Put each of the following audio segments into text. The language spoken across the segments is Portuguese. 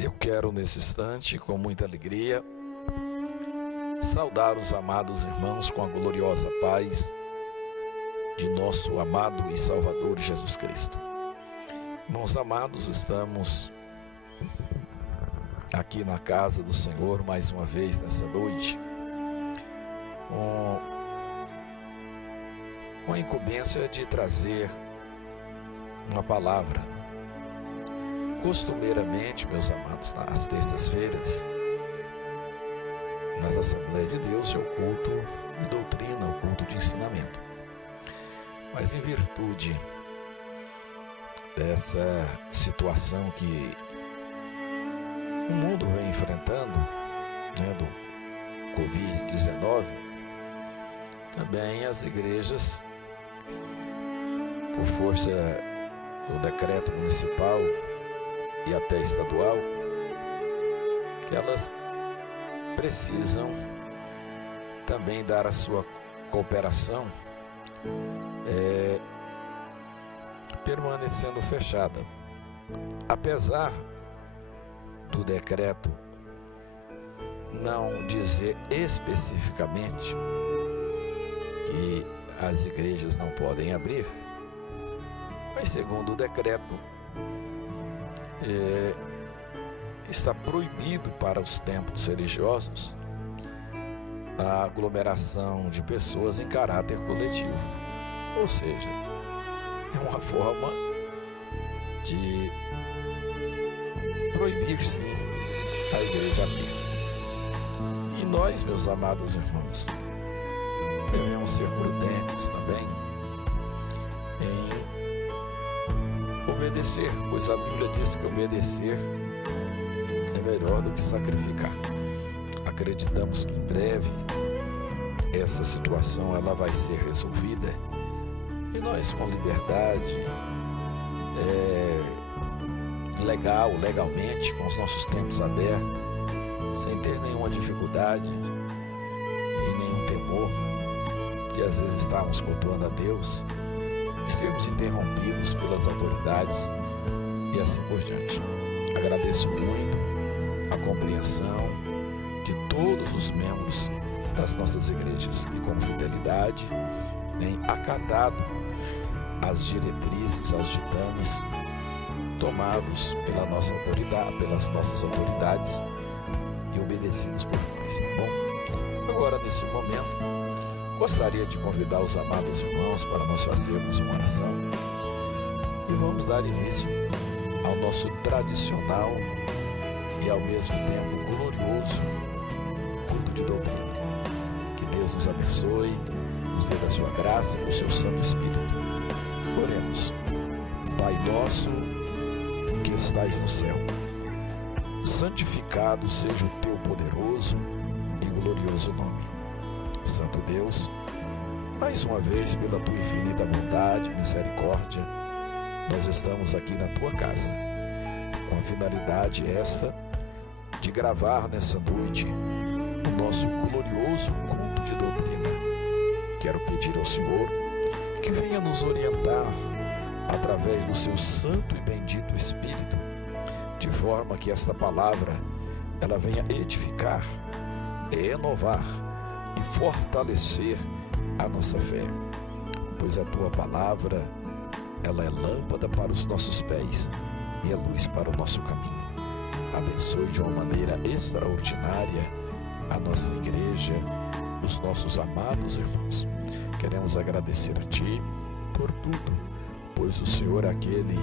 Eu quero nesse instante, com muita alegria, saudar os amados irmãos com a gloriosa paz de nosso amado e Salvador Jesus Cristo. Irmãos amados, estamos aqui na casa do Senhor mais uma vez nessa noite, com a incumbência de trazer uma palavra. Costumeiramente, meus amados, nas terças-feiras, nas Assembleias de Deus, é o culto de doutrina, o culto de ensinamento. Mas em virtude dessa situação que o mundo vem enfrentando, do Covid-19, também as igrejas, por força do decreto municipal e até estadual, que elas precisam também dar a sua cooperação, permanecendo fechada. Apesar do decreto não dizer especificamente que as igrejas não podem abrir, mas segundo o decreto, está proibido para os templos religiosos a aglomeração de pessoas em caráter coletivo. Ou seja, é uma forma de proibir, sim, a igreja abrir. E nós, meus amados irmãos, devemos ser prudentes também em obedecer, pois a Bíblia diz que obedecer é melhor do que sacrificar. Acreditamos que em breve essa situação ela vai ser resolvida e nós, com liberdade, legalmente, com os nossos tempos abertos, sem ter nenhuma dificuldade e nenhum temor, e às vezes estarmos cultuando a Deus e sermos interrompidos pelas autoridades e assim por diante. Agradeço muito a compreensão de todos os membros das nossas igrejas que, com fidelidade, têm acatado as diretrizes, aos ditames tomados pela nossa autoridade, pelas nossas autoridades e obedecidos por nós, tá bom? Agora, nesse momento, gostaria de convidar os amados irmãos para nós fazermos uma oração e vamos dar início ao nosso tradicional e ao mesmo tempo glorioso culto de doutrina. Que Deus nos abençoe, nos dê da sua graça, o seu Santo Espírito. Oremos. Pai nosso que estais no céu, santificado seja o teu poderoso e glorioso nome. Santo Deus, mais uma vez, pela tua infinita bondade e misericórdia, nós estamos aqui na tua casa, com a finalidade esta de gravar nessa noite o nosso glorioso culto de doutrina. Quero pedir ao Senhor que venha nos orientar através do seu santo e bendito Espírito, de forma que esta palavra ela venha edificar, renovar e fortalecer a nossa fé, pois a tua palavra ela é lâmpada para os nossos pés e é luz para o nosso caminho. Abençoe de uma maneira extraordinária a nossa igreja, os nossos amados irmãos. Queremos agradecer a Ti por tudo, pois o Senhor é aquele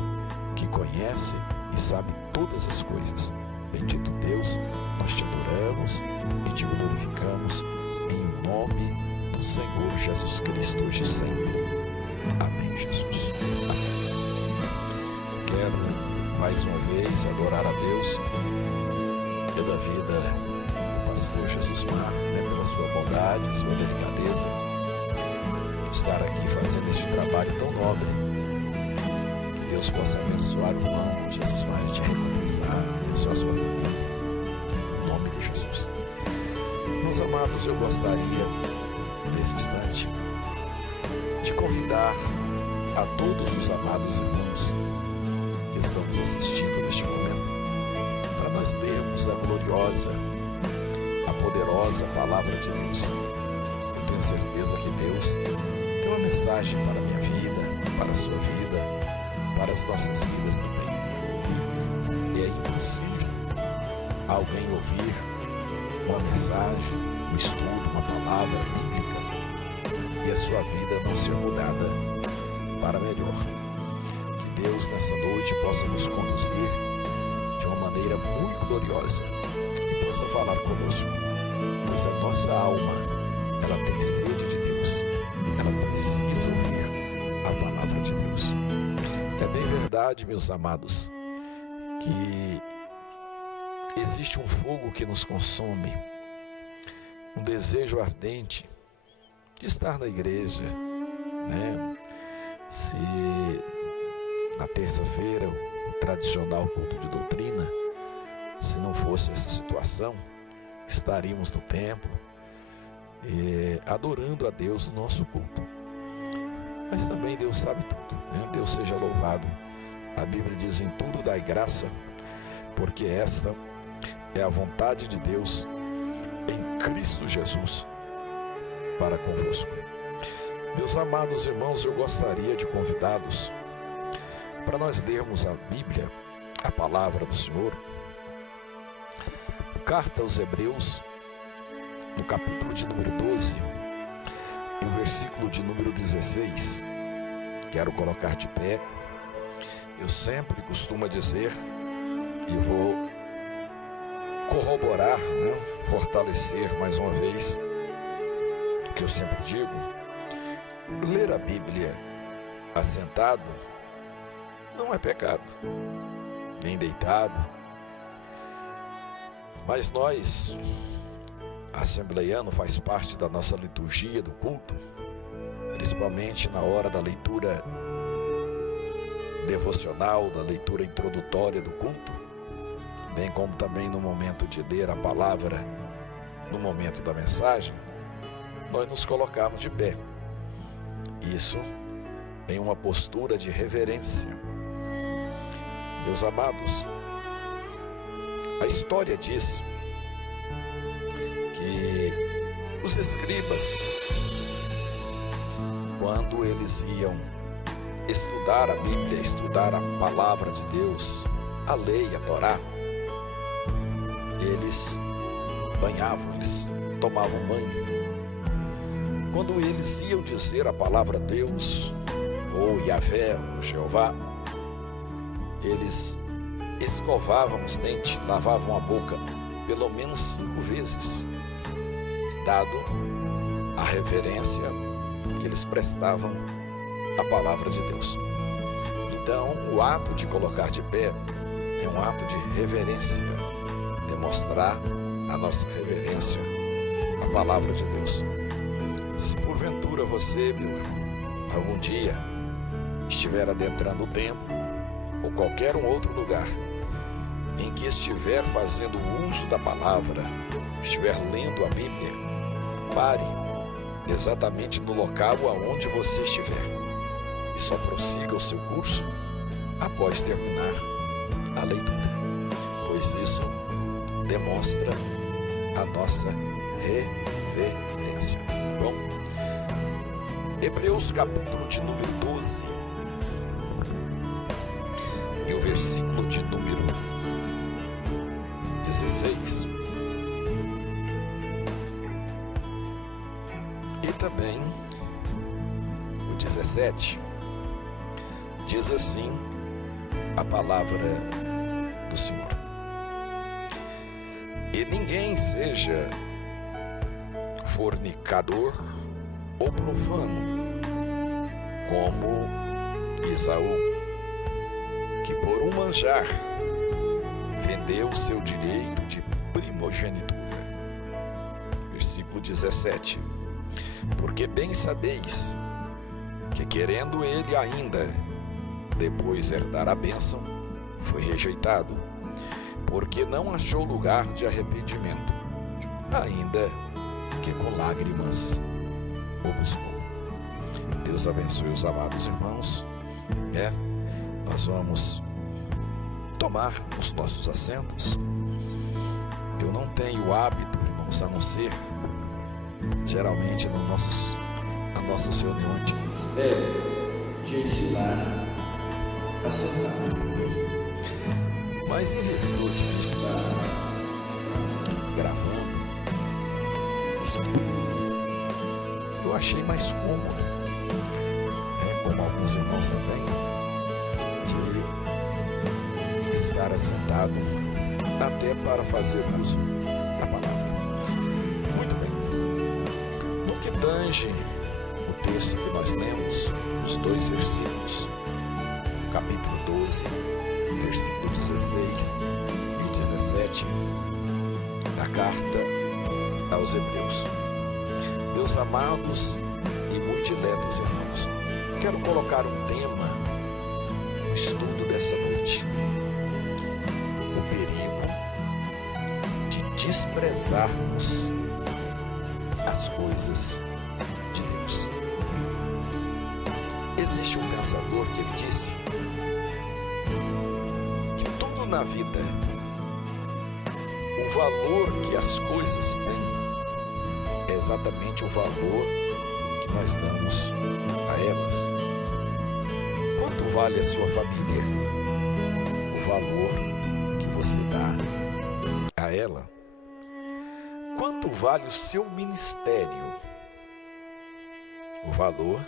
que conhece e sabe todas as coisas. Bendito Deus, nós Te adoramos e Te glorificamos em nome do Senhor Jesus Cristo, hoje e sempre. Amém, Jesus. Amém. Quero mais uma vez adorar a Deus pela vida do pastor Jesus Mar, pela sua bondade, sua delicadeza, estar aqui fazendo este trabalho tão nobre. Que Deus possa abençoar o irmão Jesus Mar e te recompensar, abençoar a sua família, em nome de Jesus. Meus amados, eu gostaria nesse instante de convidar a todos os amados irmãos que estão nos assistindo neste momento para nós lermos a gloriosa, a poderosa palavra de Deus. Eu tenho certeza que Deus tem uma mensagem para a minha vida, para a sua vida, para as nossas vidas também. E é impossível alguém ouvir uma mensagem, um estudo, uma palavra bíblica e a sua vida não ser mudada para melhor. Que Deus nessa noite possa nos conduzir de uma maneira muito gloriosa e possa falar conosco, pois a nossa alma, ela tem sede de Deus, ela precisa ouvir a palavra de Deus. É bem verdade, meus amados, que existe um fogo que nos consome, um desejo ardente de estar na igreja, né? Se na terça-feira, o tradicional culto de doutrina, se não fosse essa situação, estaríamos no templo, adorando a Deus no nosso culto. Mas também Deus sabe tudo, né? Deus seja louvado. A Bíblia diz: em tudo dai graça, porque esta é a vontade de Deus em Cristo Jesus para convosco. Meus amados irmãos, eu gostaria de convidá-los para nós lermos a Bíblia, a palavra do Senhor. Carta aos Hebreus, no capítulo de número 12, e o versículo de número 16. Quero colocar de pé. Eu sempre costumo dizer, e vou corroborar, né? Fortalecer mais uma vez o que eu sempre digo: ler a Bíblia assentado não é pecado, nem deitado. Mas nós, assembleiano, faz parte da nossa liturgia do culto, principalmente na hora da leitura devocional, da leitura introdutória do culto, bem como também no momento de ler a palavra, no momento da mensagem, nós nos colocamos de pé. Isso em uma postura de reverência. Meus amados, a história diz que os escribas, quando eles iam estudar a Bíblia, estudar a palavra de Deus, a lei, a Torá, eles banhavam, eles tomavam banho. Quando eles iam dizer a palavra Deus, ou Yahvé, ou Jeová, eles escovavam os dentes, lavavam a boca pelo menos 5 vezes, dado a reverência que eles prestavam à palavra de Deus. Então, o ato de colocar de pé é um ato de reverência, demonstrar a nossa reverência à palavra de Deus. Se porventura você, meu irmão, algum dia estiver adentrando o templo ou qualquer um outro lugar em que estiver fazendo uso da palavra, estiver lendo a Bíblia, pare exatamente no local aonde você estiver e só prossiga o seu curso após terminar a leitura, pois isso demonstra a nossa reverência. Bom, Hebreus capítulo de número 12 e o versículo de número 16 e também o 17 diz assim a palavra do Senhor: e ninguém seja fornicador ou profano, como Esaú, que por um manjar vendeu o seu direito de primogenitura. Versículo 17: porque bem sabeis que, querendo ele ainda depois herdar a bênção, foi rejeitado, porque não achou lugar de arrependimento, ainda que com lágrimas o buscou. Deus abençoe os amados irmãos. Nós vamos tomar os nossos assentos. Eu não tenho o hábito, irmãos, a não ser geralmente nas nossas reuniões de ministério, de ensinar a sentar. Mas em virtude de estamos aqui gravando, eu achei mais cômodo, como alguns irmãos também, de estar assentado até para fazer uso da palavra. Muito bem. No que tange o texto que nós lemos, os 2 versículos, capítulo 12, versículo 16 e 17 da carta aos Hebreus. Meus amados e muito diletos irmãos, quero colocar um tema no estudo dessa noite: o perigo de desprezarmos as coisas de Deus. Existe um pensador que ele disse que tudo na vida, o valor que as coisas têm é exatamente o valor que nós damos a elas. Quanto vale a sua família? O valor que você dá a ela. Quanto vale o seu ministério? O valor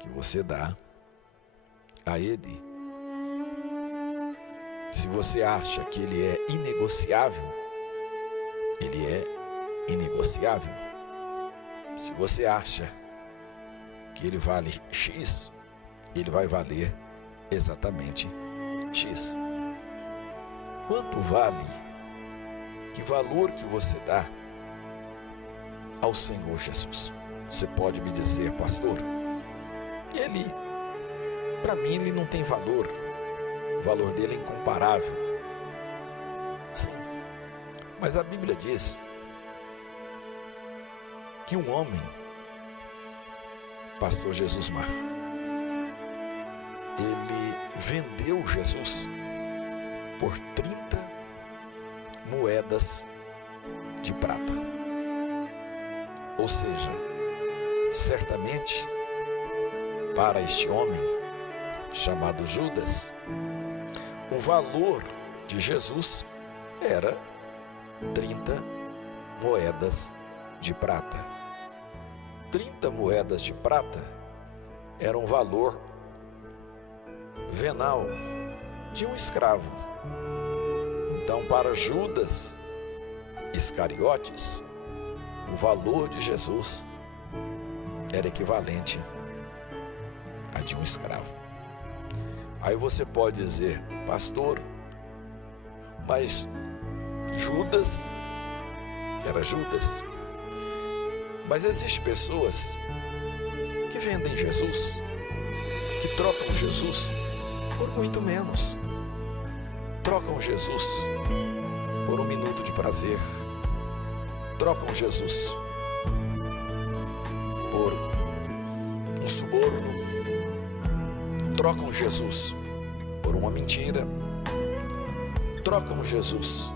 que você dá a ele. Se você acha que ele é inegociável, ele é inegociável. Se você acha que ele vale X, ele vai valer exatamente X. Quanto vale, que valor que você dá ao Senhor Jesus? Você pode me dizer, pastor, ele, para mim, ele não tem valor. O valor dele é incomparável. Sim, mas a Bíblia diz que um homem, pastor Jesus Mar, ele vendeu Jesus por 30 moedas de prata. Ou seja, certamente para este homem chamado Judas, o valor de Jesus era 30 moedas de prata. 30 moedas de prata era um valor venal de um escravo. Então, para Judas Iscariotes, o valor de Jesus era equivalente a de um escravo. Aí você pode dizer, pastor, mas Judas era Judas. Mas existem pessoas que vendem Jesus, que trocam Jesus por muito menos. Trocam Jesus por um minuto de prazer. Trocam Jesus por um suborno. Trocam Jesus por uma mentira. Trocam Jesus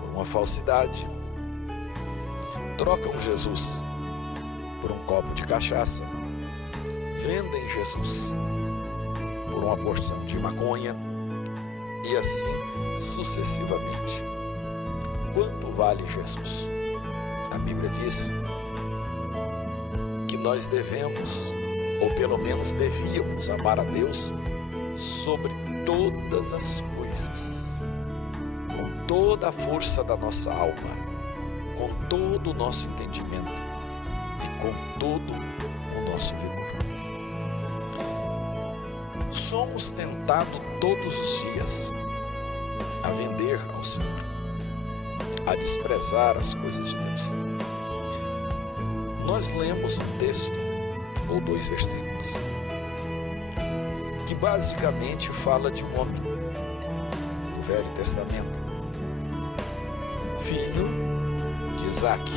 por uma falsidade. Trocam Jesus por um copo de cachaça. Vendem Jesus por uma porção de maconha. E assim sucessivamente. Quanto vale Jesus? A Bíblia diz que nós devemos, ou pelo menos devíamos, amar a Deus sobre todas as coisas, com toda a força da nossa alma, com todo o nosso entendimento e com todo o nosso vigor. Somos tentados todos os dias a vender ao Senhor, a desprezar as coisas de Deus. Nós lemos um texto, ou 2 versículos, que basicamente fala de um homem, no Velho Testamento, filho de Isaac,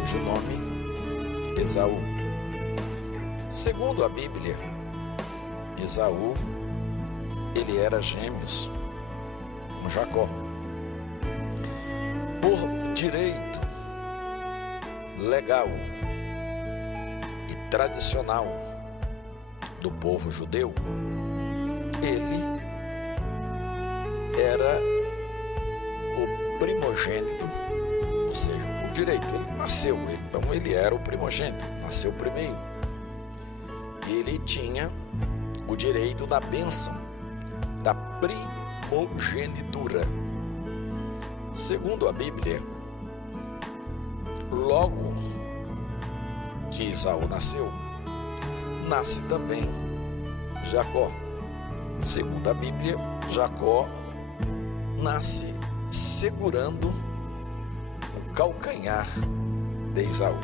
cujo nome Esaú. Segundo a Bíblia, Esaú, ele era gêmeos com Jacó. Por direito legal e tradicional do povo judeu, ele era o primogênito, ou seja, por direito, ele nasceu, então ele era o primogênito, nasceu primeiro. Ele tinha o direito da bênção, da primogenitura. Segundo a Bíblia, logo que Esaú nasceu, nasce também Jacó. Segundo a Bíblia, Jacó nasce segurando o calcanhar de Esaú.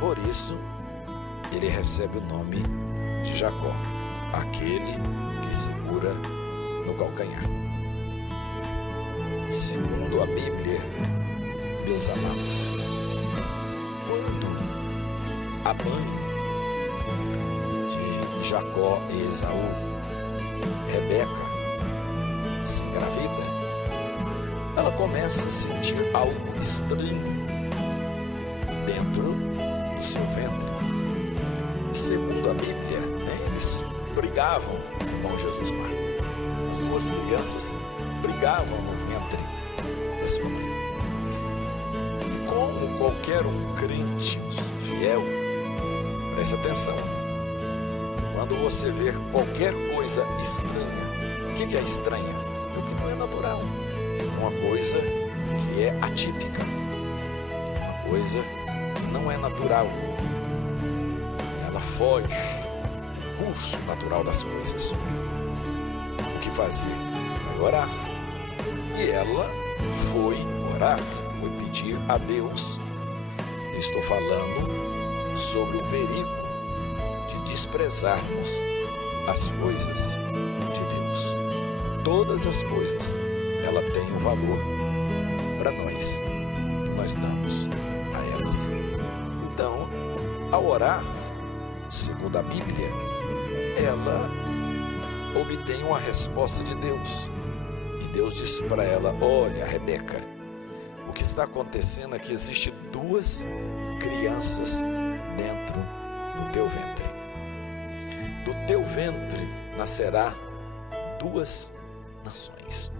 Por isso, ele recebe o nome de Jacó, aquele que segura no calcanhar. Segundo a Bíblia, meus amados, quando a mãe de Jacó e Esaú, Rebeca, se engravida, ela começa a sentir algo estranho dentro do seu ventre. Segundo a Bíblia, eles brigavam, irmão Jesus Mar. As duas crianças brigavam no ventre da sua mãe. E como qualquer um crente fiel, preste atenção, quando você vê qualquer coisa estranha, o que é estranha? É o que não é natural, uma coisa que é atípica, uma coisa que não é natural, ela foge do curso natural das coisas. O que fazer? Vai orar. E ela foi orar, foi pedir a Deus. Eu estou falando sobre o perigo de desprezarmos as coisas de Deus. Todas as coisas, ela tem um valor para nós, que nós damos a elas. Então, ao orar, segundo a Bíblia, ela obtém uma resposta de Deus. E Deus disse para ela: olha, Rebeca, o que está acontecendo é que existe duas crianças dentro do teu ventre. Do teu ventre nascerá duas nações.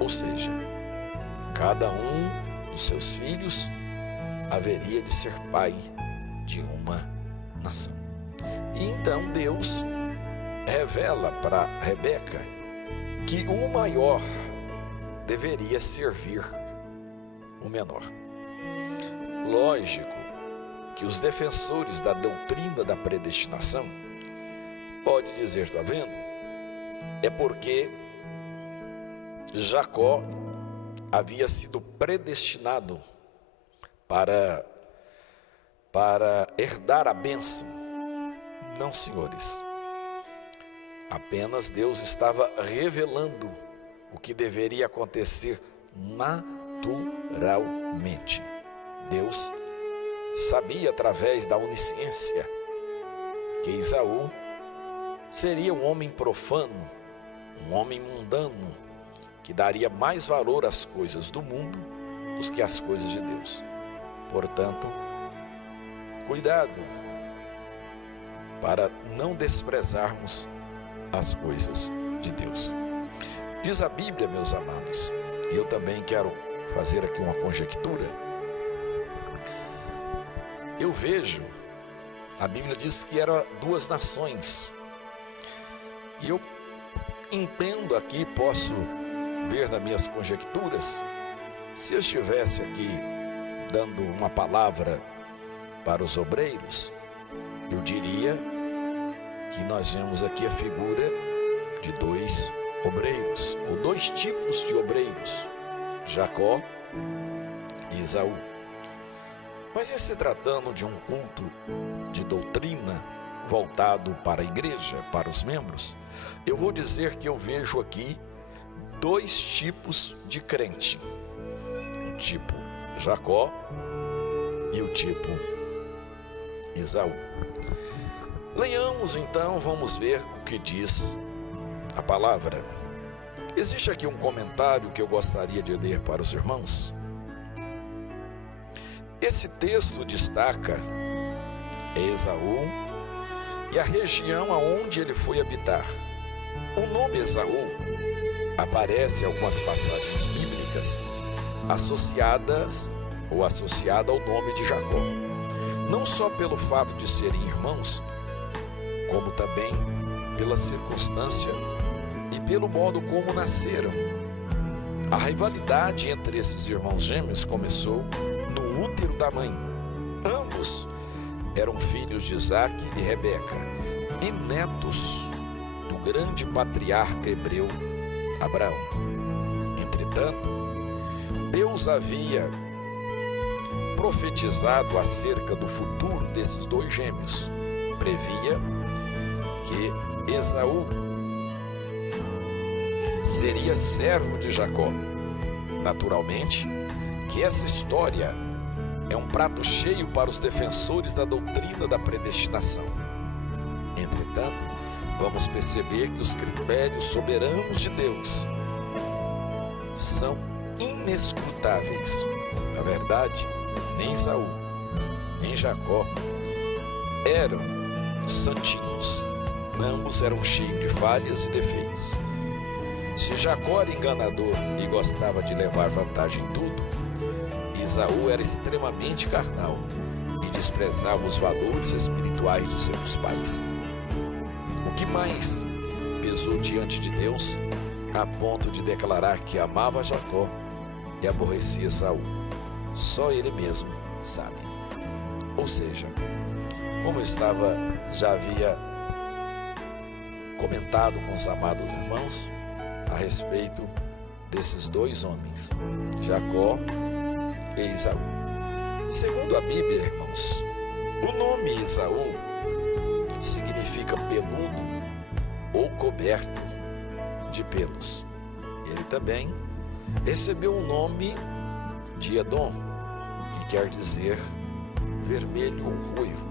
Ou seja, cada um dos seus filhos haveria de ser pai de uma nação. E então Deus revela para Rebeca que o maior deveria servir o menor. Lógico que os defensores da doutrina da predestinação pode dizer, está vendo? É porque Jacó havia sido predestinado para herdar a bênção. Não, senhores. Apenas Deus estava revelando o que deveria acontecer naturalmente. Deus sabia através da onisciência que Esaú seria um homem profano, um homem mundano, que daria mais valor às coisas do mundo do que às coisas de Deus. Portanto, cuidado para não desprezarmos as coisas de Deus. Diz a Bíblia, meus amados, e eu também quero fazer aqui uma conjectura. Eu vejo, a Bíblia diz que eram duas nações, e eu entendo aqui, posso ver nas minhas conjecturas, se eu estivesse aqui dando uma palavra para os obreiros, eu diria que nós vemos aqui a figura de dois obreiros, ou dois tipos de obreiros, Jacó e Esaú. Mas em se tratando de um culto de doutrina voltado para a igreja, para os membros, eu vou dizer que eu vejo aqui dois tipos de crente, o tipo Jacó e o tipo Esaú. Leiamos então, vamos ver o que diz a palavra. Existe aqui um comentário que eu gostaria de ler para os irmãos. Esse texto destaca Esaú e a região aonde ele foi habitar. O nome Esaú aparece em algumas passagens bíblicas associadas ou associada ao nome de Jacó. Não só pelo fato de serem irmãos, como também pela circunstância e pelo modo como nasceram. A rivalidade entre esses irmãos gêmeos começou no útero da mãe. Ambos eram filhos de Isaque e Rebeca e netos do grande patriarca hebreu Abraão. Entretanto, Deus havia profetizado acerca do futuro desses dois gêmeos. Previa que Esaú seria servo de Jacó. Naturalmente, que essa história é um prato cheio para os defensores da doutrina da predestinação. Entretanto, vamos perceber que os critérios soberanos de Deus são inescrutáveis. Na verdade, nem Esaú, nem Jacó eram santinhos. Ambos eram cheios de falhas e defeitos. Se Jacó era enganador e gostava de levar vantagem em tudo, Esaú era extremamente carnal e desprezava os valores espirituais de seus pais. O que mais pesou diante de Deus a ponto de declarar que amava Jacó e aborrecia Esaú? Só ele mesmo sabe. Ou seja, como eu já havia comentado com os amados irmãos a respeito desses dois homens, Jacó e Esaú. Segundo a Bíblia, irmãos, o nome Esaú significa peludo ou coberto de pelos. Ele também recebeu o nome de Edom, que quer dizer vermelho ou ruivo.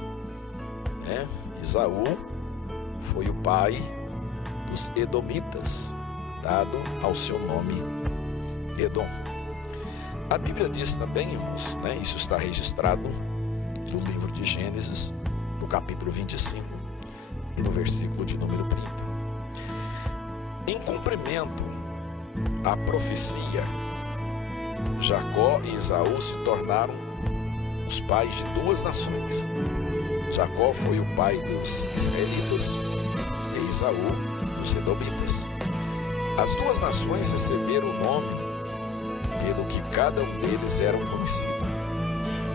Esaú foi o pai dos edomitas, dado ao seu nome Edom. A Bíblia diz também, irmãos, isso está registrado no livro de Gênesis, no capítulo 25 e no versículo de número 30. Em cumprimento à profecia, Jacó e Esaú se tornaram os pais de duas nações. Jacó foi o pai dos israelitas e Esaú dos edomitas. As duas nações receberam o nome pelo que cada um deles era conhecido.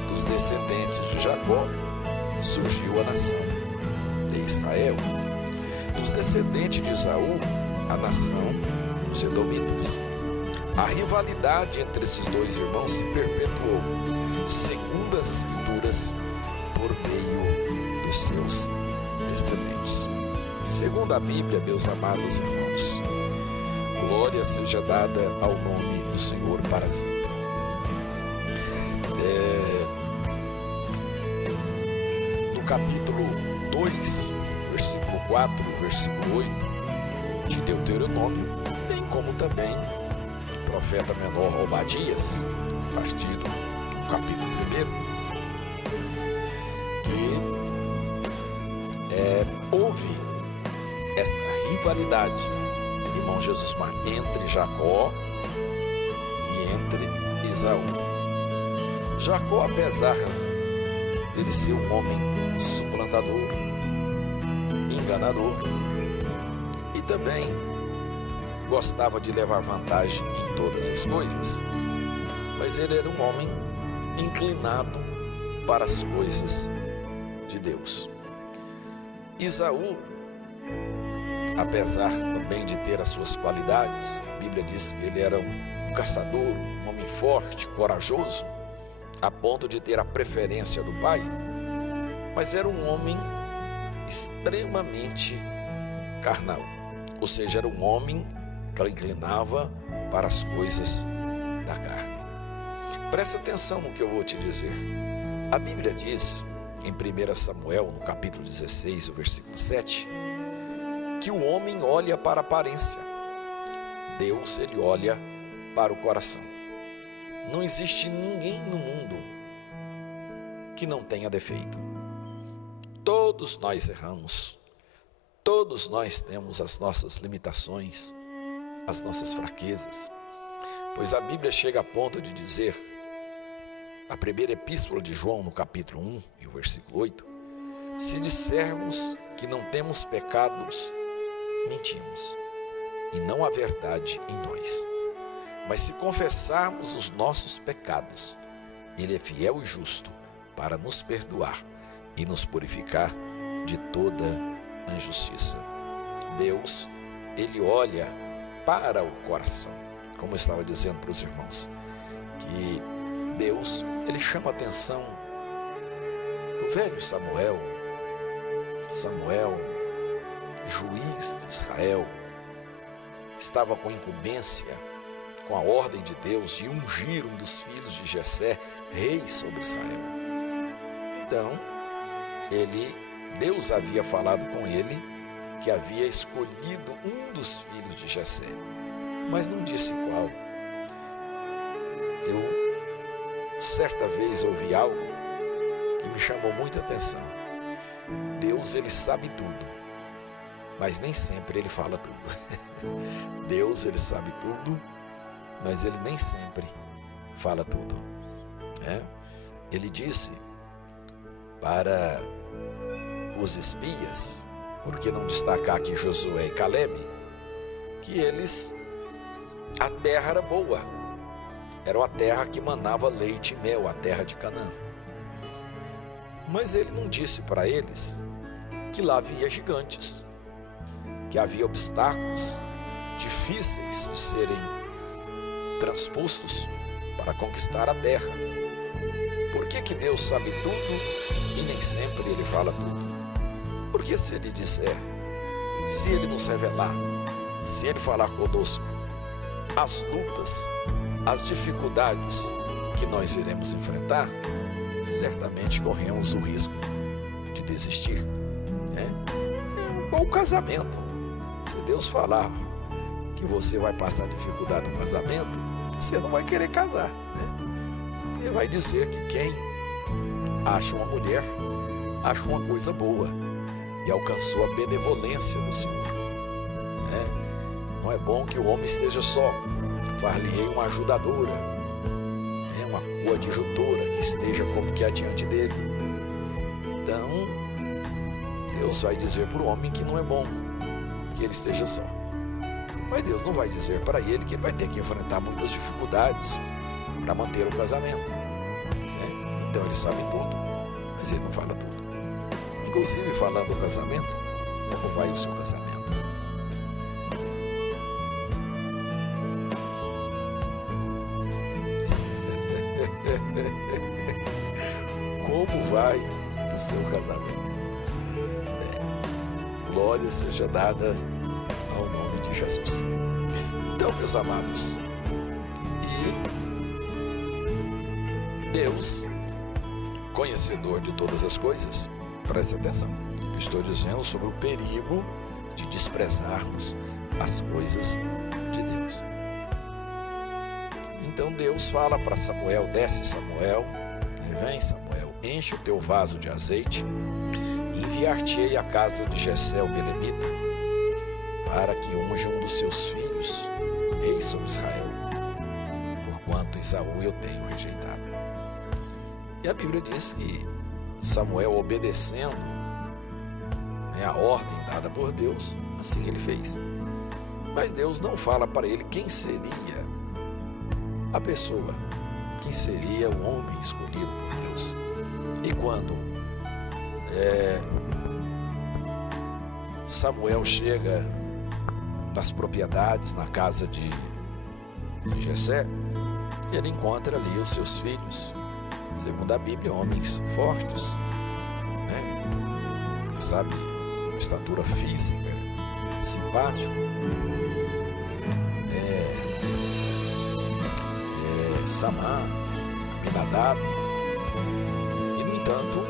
Dos descendentes de Jacó surgiu a nação de Israel. Dos descendentes de Esaú, a nação dos edomitas. A rivalidade entre esses dois irmãos se perpetuou, segundo as Escrituras, por meio dos seus descendentes. Segundo a Bíblia, meus amados irmãos, glória seja dada ao nome do Senhor para sempre. No capítulo 2, versículo 4, versículo 8 de Deuteronômio, bem como também o profeta menor Obadias, a partir do capítulo 1, que houve essa rivalidade, irmão Jesus, entre Jacó e entre Esaú. Jacó, apesar dele ser um homem suplantador, enganador, e também gostava de levar vantagem em todas as coisas, mas ele era um homem inclinado para as coisas de Deus. Esaú, apesar também de ter as suas qualidades, a Bíblia diz que ele era um caçador, um homem forte, corajoso, a ponto de ter a preferência do pai, mas era um homem extremamente carnal, ou seja, era um homem que inclinava para as coisas da carne. Presta atenção no que eu vou te dizer. A Bíblia diz, em 1 Samuel, no capítulo 16, o versículo 7, que o homem olha para a aparência, Deus, ele olha para o coração. Não existe ninguém no mundo que não tenha defeito. Todos nós erramos. Todos nós temos as nossas limitações, as nossas fraquezas. Pois a Bíblia chega a ponto de dizer, a primeira epístola de João, no capítulo 1 e o versículo 8, se dissermos que não temos pecados, mentimos, e não há verdade em nós. Mas se confessarmos os nossos pecados, Ele é fiel e justo para nos perdoar e nos purificar de toda injustiça. Deus, Ele olha para o coração. Como eu estava dizendo para os irmãos, que Deus, Ele chama a atenção do velho Samuel, juiz de Israel, estava com incumbência, com a ordem de Deus de ungir um dos filhos de Jessé, rei sobre Israel. Então, Deus havia falado com ele que havia escolhido um dos filhos de Jessé, mas não disse qual. Eu, certa vez, ouvi algo que me chamou muita atenção. Deus, ele sabe tudo, mas nem sempre ele fala tudo. Deus, ele sabe tudo, mas ele nem sempre fala tudo. Ele disse para os espias, por que não destacar aqui Josué e Caleb, que a terra era boa, era uma terra que manava leite e mel, a terra de Canaã. Mas ele não disse para eles que lá havia gigantes, que havia obstáculos difíceis de serem transpostos para conquistar a terra. Por que Deus sabe tudo e nem sempre Ele fala tudo? Porque se Ele disser, se Ele nos revelar, se Ele falar conosco, as lutas, as dificuldades que nós iremos enfrentar, certamente corremos o risco de desistir. Igual o casamento. Se Deus falar que você vai passar dificuldade no casamento, você não vai querer casar. Ele vai dizer que quem acha uma mulher, acha uma coisa boa e alcançou a benevolência do Senhor. Não é bom que o homem esteja só. Far-lhe-ei uma ajudadora, uma coadjutora que esteja como que adiante dele. Então, Deus vai dizer para o homem que não é bom que ele esteja só. Mas Deus não vai dizer para ele que ele vai ter que enfrentar muitas dificuldades para manter o casamento. Então ele sabe tudo, mas ele não fala tudo. Inclusive, falando do casamento, como vai o seu casamento? Como vai o seu casamento? Glória seja dada ao nome de Jesus. Então, meus amados, e Deus, conhecedor de todas as coisas, preste atenção, eu estou dizendo sobre o perigo de desprezarmos as coisas de Deus. Então Deus fala para Samuel, desce Samuel, vem Samuel, enche o teu vaso de azeite, e enviar-te-ei à casa de Jessé o belemita, para que unja um dos seus filhos, rei sobre Israel, porquanto Esaú eu tenho rejeitado. E a Bíblia diz que Samuel, obedecendo a ordem dada por Deus, assim ele fez. Mas Deus não fala para ele quem seria a pessoa, quem seria o homem escolhido por Deus. E quando Samuel chega nas propriedades, na casa de Jessé, ele encontra ali os seus filhos, segundo a Bíblia, homens fortes, sabe, com estatura física, simpático, Samá, Aminadab. E no entanto,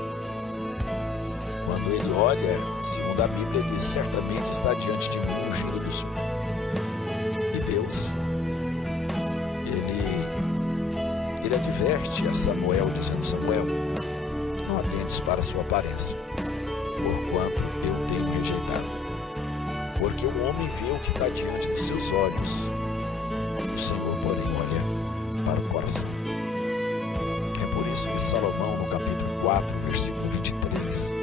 quando ele olha, segundo a Bíblia, ele certamente está diante de mim, ungido do Senhor. E Deus, ele adverte a Samuel, dizendo: Samuel, não atentes para a sua aparência, porquanto eu tenho rejeitado. Porque o homem vê o que está diante dos seus olhos, o Senhor, porém, olha para o coração. É por isso que Salomão, no capítulo 4, versículo 23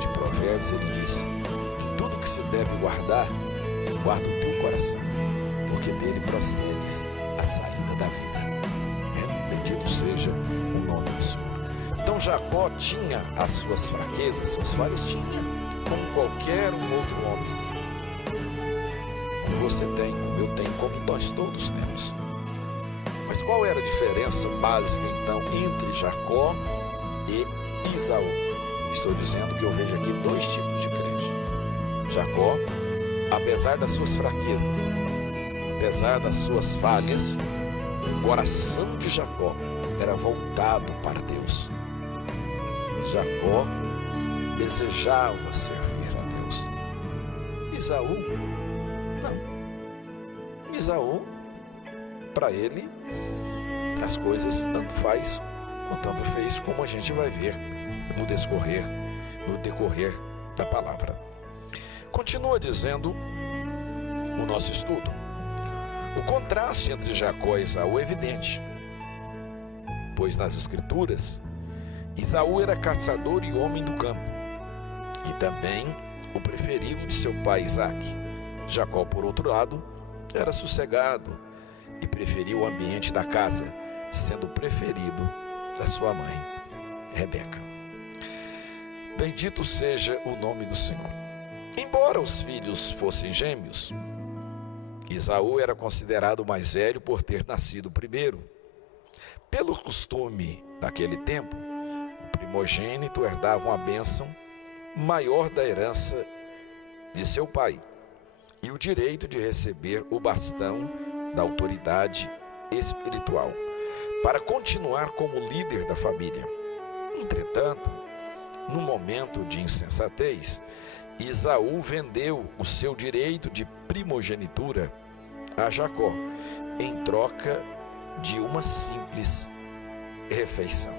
de Provérbios, ele diz: em tudo que se deve guardar, guarda o teu coração, porque dele procede a saída da vida. Bendito seja o nome do Senhor. Então Jacó tinha as suas fraquezas, suas falhas, tinha, como qualquer um outro homem. Como você tem, como eu tenho, como nós todos temos. Mas qual era a diferença básica, então, entre Jacó e Esaú? Estou dizendo que eu vejo aqui dois tipos de crente. Jacó, apesar das suas fraquezas, apesar das suas falhas, o coração de Jacó era voltado para Deus. Jacó desejava servir a Deus. Esaú, não. Esaú, para ele, as coisas tanto faz ou tanto fez, como a gente vai ver no decorrer da palavra. Continua dizendo o nosso estudo: o contraste entre Jacó e Esaú é evidente, pois nas Escrituras, Esaú era caçador e homem do campo, e também o preferido de seu pai Isaque. Jacó, por outro lado, era sossegado e preferia o ambiente da casa, sendo o preferido da sua mãe, Rebeca. Bendito seja o nome do Senhor. Embora os filhos fossem gêmeos, Esaú era considerado o mais velho por ter nascido primeiro. Pelo costume daquele tempo, o primogênito herdava uma bênção maior da herança de seu pai e o direito de receber o bastão da autoridade espiritual para continuar como líder da família. Entretanto, no momento de insensatez, Esaú vendeu o seu direito de primogenitura a Jacó em troca de uma simples refeição.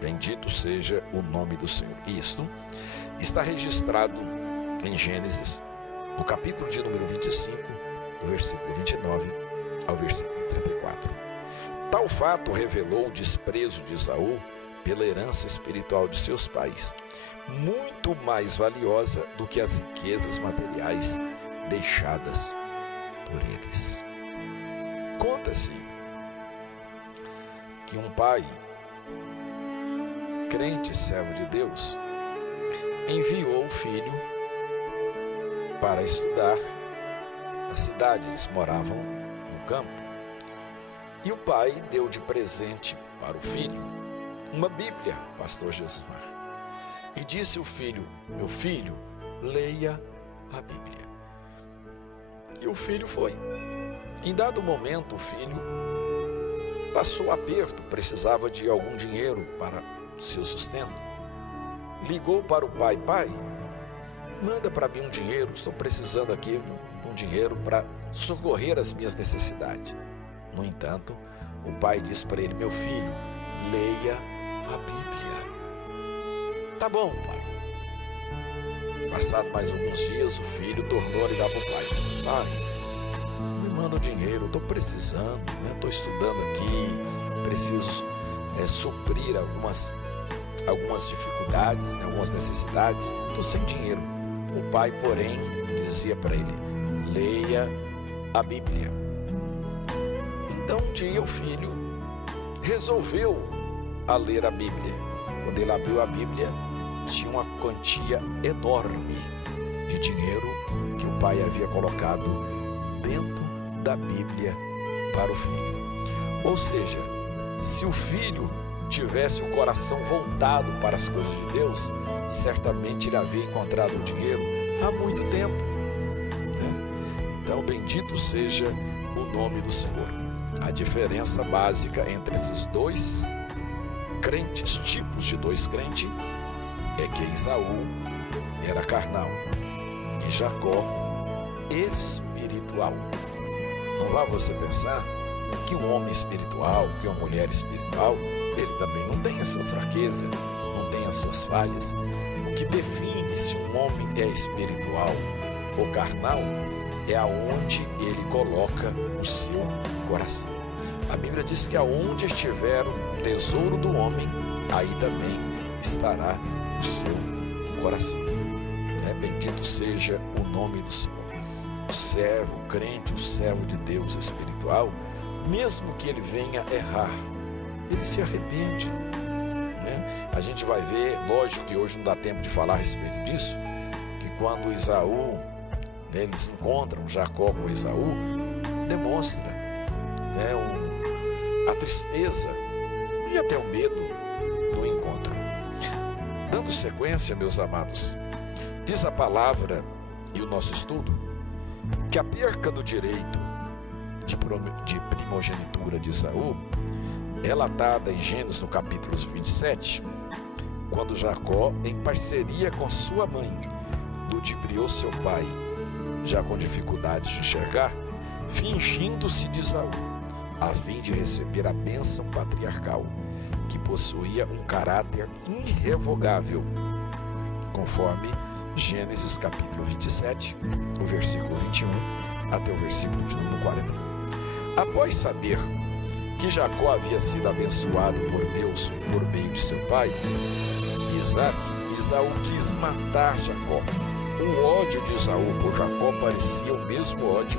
Bendito seja o nome do Senhor. Isto está registrado em Gênesis, no capítulo de número 25, do versículo 29 ao versículo 34. Tal fato revelou o desprezo de Esaú pela herança espiritual de seus pais, muito mais valiosa do que as riquezas materiais deixadas por eles. Conta-se que um pai, crente, servo de Deus, enviou o filho para estudar na cidade. Eles moravam no campo. E o pai deu de presente para o filho uma Bíblia, pastor Jesuar. E disse o filho: meu filho, leia a Bíblia. E o filho foi. Em dado momento, o filho passou aperto, precisava de algum dinheiro para seu sustento. Ligou para o pai: pai, manda para mim um dinheiro, estou precisando aqui de um dinheiro para socorrer as minhas necessidades. No entanto, o pai disse para ele: meu filho, leia a Bíblia. Tá bom, pai. Passado mais alguns dias, o filho tornou a ligar para o pai: pai, me manda o dinheiro, estou precisando, estou estudando aqui, preciso suprir algumas dificuldades, algumas necessidades, estou sem dinheiro. O pai, porém, dizia para ele: leia a Bíblia. Então um dia o filho resolveu a ler a Bíblia. Quando ele abriu a Bíblia, tinha uma quantia enorme de dinheiro que o pai havia colocado dentro da Bíblia para o filho. Ou seja, se o filho tivesse o coração voltado para as coisas de Deus, certamente ele havia encontrado o dinheiro há muito tempo, né? Então, bendito seja o nome do Senhor. A diferença básica entre esses dois crentes, tipos de dois crentes, é que Esaú era carnal e Jacó espiritual. Não vá você pensar que um homem espiritual, que uma mulher espiritual, ele também não tem as suas fraquezas, não tem as suas falhas. O que define se um homem é espiritual ou carnal é aonde ele coloca o seu coração. A Bíblia diz que aonde estiver o tesouro do homem, aí também estará o seu coração. Bendito seja o nome do Senhor. O servo, o crente, o servo de Deus espiritual, mesmo que ele venha errar, ele se arrepende. A gente vai ver, lógico que hoje não dá tempo de falar a respeito disso, que quando Esaú, eles encontram Jacó com Esaú, demonstra a tristeza e até o medo do encontro. Dando sequência, meus amados, diz a palavra e o nosso estudo que a perca do direito de primogenitura de Esaú é relatada em Gênesis no capítulo 27, quando Jacó, em parceria com sua mãe, ludibriou seu pai, já com dificuldades de enxergar, fingindo-se de Esaú, a fim de receber a bênção patriarcal, que possuía um caráter irrevogável, conforme Gênesis capítulo 27, o versículo 21 até o versículo de número 41. Após saber que Jacó havia sido abençoado por Deus por meio de seu pai, Isaac, Esaú quis matar Jacó. O ódio de Esaú por Jacó parecia o mesmo ódio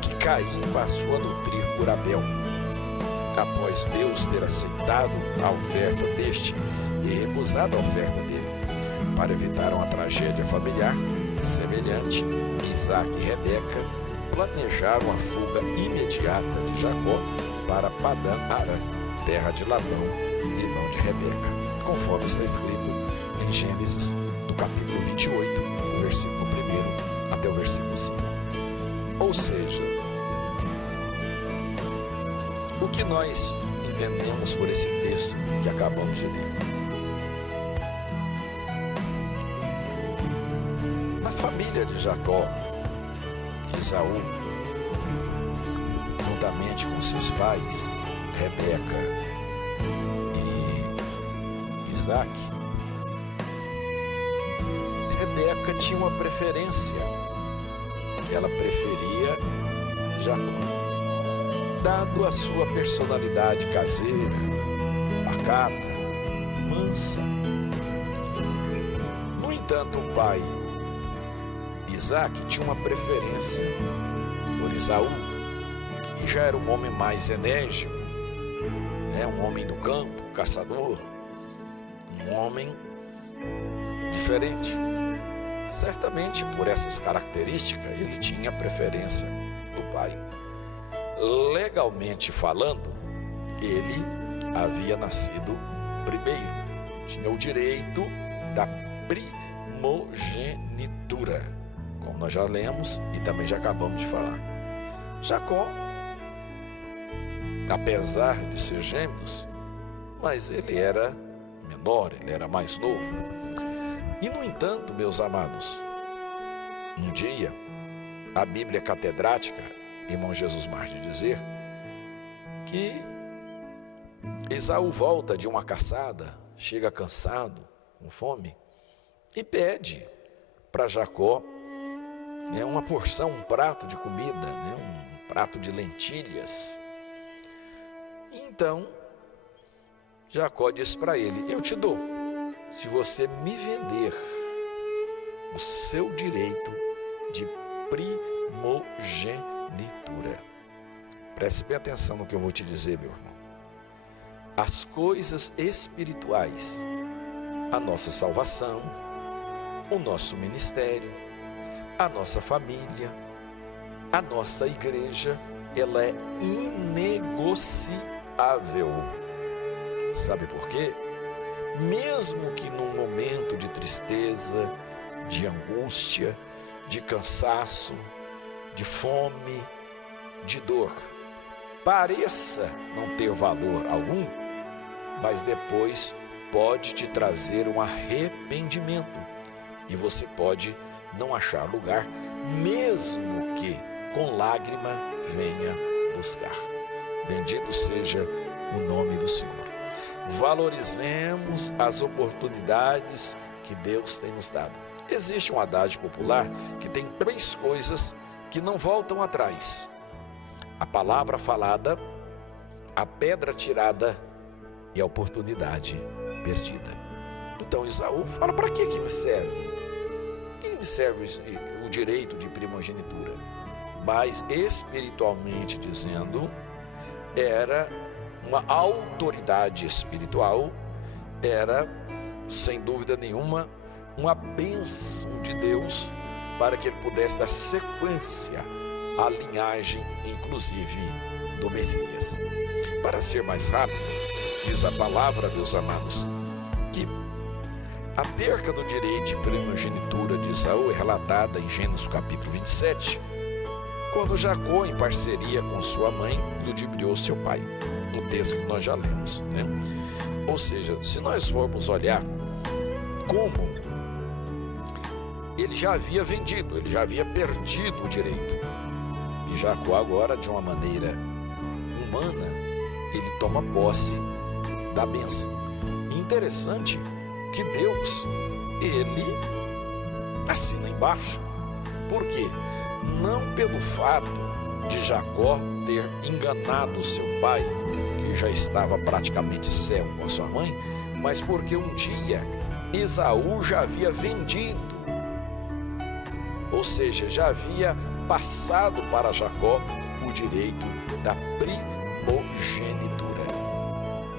que Caim passou a nutrir por Abel. Após Deus ter aceitado a oferta deste e recusado a oferta dele, para evitar uma tragédia familiar semelhante, Isaac e Rebeca planejaram a fuga imediata de Jacó para Padã Arã, terra de Labão, irmão de Rebeca, conforme está escrito em Gênesis, do capítulo 28, do versículo 1 até o versículo 5. Ou seja, o que nós entendemos por esse texto que acabamos de ler? Na família de Jacó, de Esaú, juntamente com seus pais, Rebeca e Isaac, Rebeca tinha uma preferência. Ela preferia Jacó, dado a sua personalidade caseira, pacata, mansa. No entanto, o pai Isaac tinha uma preferência por Esaú, que já era um homem mais enérgico, um homem do campo, caçador, um homem diferente. Certamente, por essas características, ele tinha preferência do pai. Legalmente falando, ele havia nascido primeiro, tinha o direito da primogenitura, como nós já lemos e também já acabamos de falar. Jacó, apesar de ser gêmeos, mas ele era menor, ele era mais novo. E no entanto, meus amados, um dia, a Bíblia catedrática, irmão Jesus Martins, dizer que Esaú volta de uma caçada, chega cansado, com fome, e pede para Jacó uma porção, um prato de comida, um prato de lentilhas. Então, Jacó diz para ele: eu te dou, se você me vender o seu direito de primogenitura. Preste bem atenção no que eu vou te dizer, meu irmão. As coisas espirituais, a nossa salvação, o nosso ministério, a nossa família, a nossa igreja, ela é inegociável. Sabe por quê? Mesmo que num momento de tristeza, de angústia, de cansaço, de fome, de dor, pareça não ter valor algum, mas depois pode te trazer um arrependimento e você pode não achar lugar, mesmo que com lágrima venha buscar. Bendito seja o nome do Senhor. Valorizemos as oportunidades que Deus tem nos dado. Existe um adágio popular que tem 3 coisas que não voltam atrás: a palavra falada, a pedra tirada e a oportunidade perdida. Então Esaú fala: para que me serve? Para que me serve o direito de primogenitura? Mas espiritualmente dizendo, era uma autoridade espiritual, era sem dúvida nenhuma uma bênção de Deus para que ele pudesse dar sequência à linhagem, inclusive, do Messias. Para ser mais rápido, diz a palavra, meus amados, que a perca do direito de primogenitura de Esaú é relatada em Gênesis capítulo 27, quando Jacó, em parceria com sua mãe, ludibriou seu pai. No texto que nós já lemos, né? Ou seja, se nós formos olhar como ele já havia vendido, ele já havia perdido o direito, e Jacó agora, de uma maneira humana, ele toma posse da bênção. Interessante que Deus, ele assina embaixo. Por quê? Não pelo fato de Jacó ter enganado seu pai, que já estava praticamente cego com a sua mãe, mas porque um dia Esaú já havia vendido, ou seja, já havia passado para Jacó o direito da primogenitura.